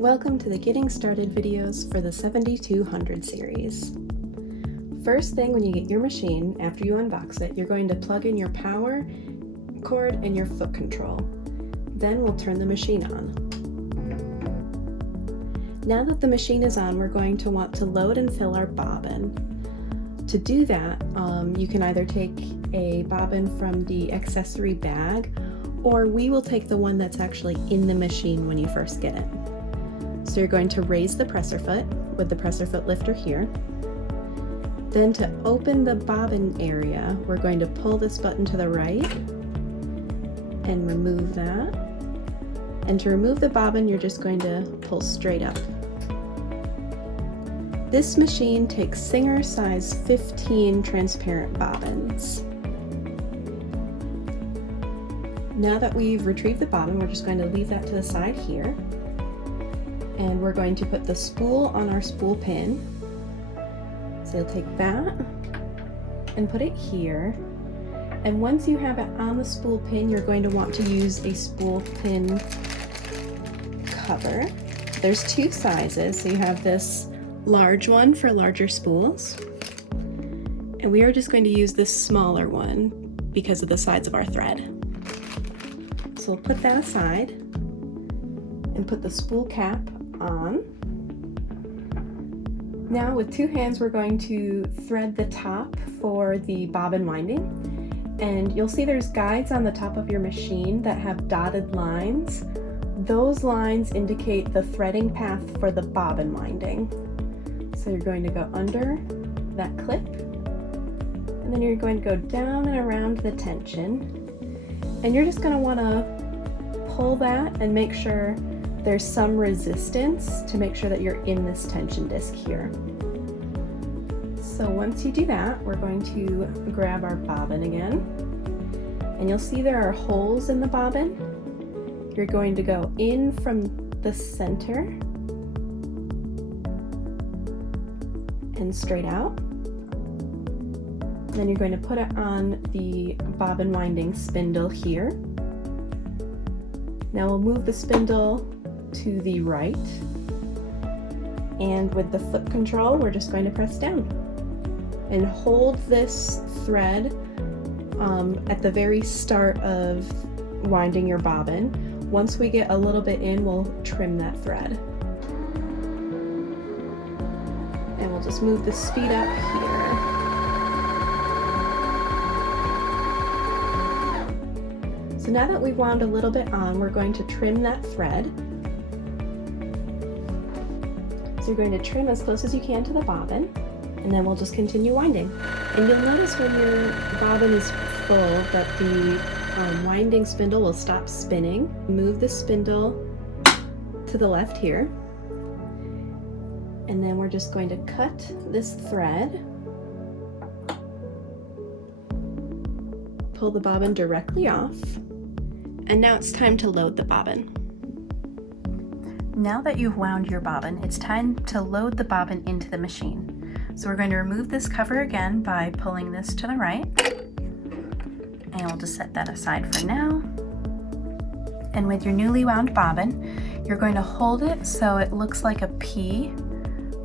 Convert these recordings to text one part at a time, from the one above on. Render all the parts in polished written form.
Welcome to the Getting Started videos for the 7200 series. First thing when you get your machine, after you unbox it, you're going to plug in your power cord and your foot control. Then we'll turn the machine on. Now that the machine is on, we're going to want to load and fill our bobbin. To do that, you can either take a bobbin from the accessory bag, or we will take the one that's actually in the machine when you first get it. So you're going to raise the presser foot with the presser foot lifter here. Then to open the bobbin area, we're going to pull this button to the right and remove that. And to remove the bobbin, you're just going to pull straight up. This machine takes Singer size 15 transparent bobbins. Now that we've retrieved the bobbin, we're just going to leave that to the side here. And we're going to put the spool on our spool pin. So you'll take that and put it here. And once you have it on the spool pin, you're going to want to use a spool pin cover. There's two sizes, so you have this large one for larger spools. And we are just going to use this smaller one because of the size of our thread. So we'll put that aside and put the spool cap on. Now with two hands we're going to thread the top for the bobbin winding, and you'll see there's guides on the top of your machine that have dotted lines. Those lines indicate the threading path for the bobbin winding. So you're going to go under that clip, and then you're going to go down and around the tension, and you're just going to want to pull that and make sure there's some resistance to make sure that you're in this tension disc here. So once you do that, we're going to grab our bobbin again, and you'll see there are holes in the bobbin. You're going to go in from the center and straight out. Then you're going to put it on the bobbin winding spindle here. Now we'll move the spindle to the right, and with the foot control we're just going to press down and hold this thread at the very start of winding your bobbin. Once we get a little bit in, we'll trim that thread, and we'll just move the speed up here. So now that we've wound a little bit on, we're going to trim that thread. So you're going to trim as close as you can to the bobbin, and then we'll just continue winding. And you'll notice when your bobbin is full that the winding spindle will stop spinning. Move the spindle to the left here, and then we're just going to cut this thread, pull the bobbin directly off, and now it's time to load the bobbin. Now that you've wound your bobbin, it's time to load the bobbin into the machine. So we're going to remove this cover again by pulling this to the right, and we'll just set that aside for now. And with your newly wound bobbin, you're going to hold it so it looks like a P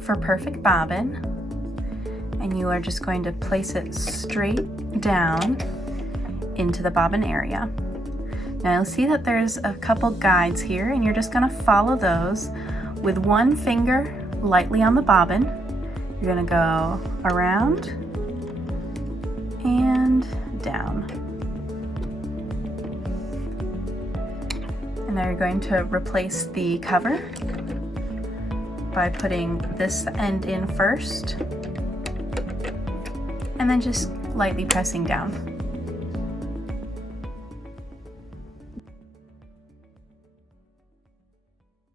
for perfect bobbin, and you are just going to place it straight down into the bobbin area. Now you'll see that there's a couple guides here, and you're just going to follow those with one finger lightly on the bobbin. You're going to go around and down. And now you're going to replace the cover by putting this end in first, and then just lightly pressing down.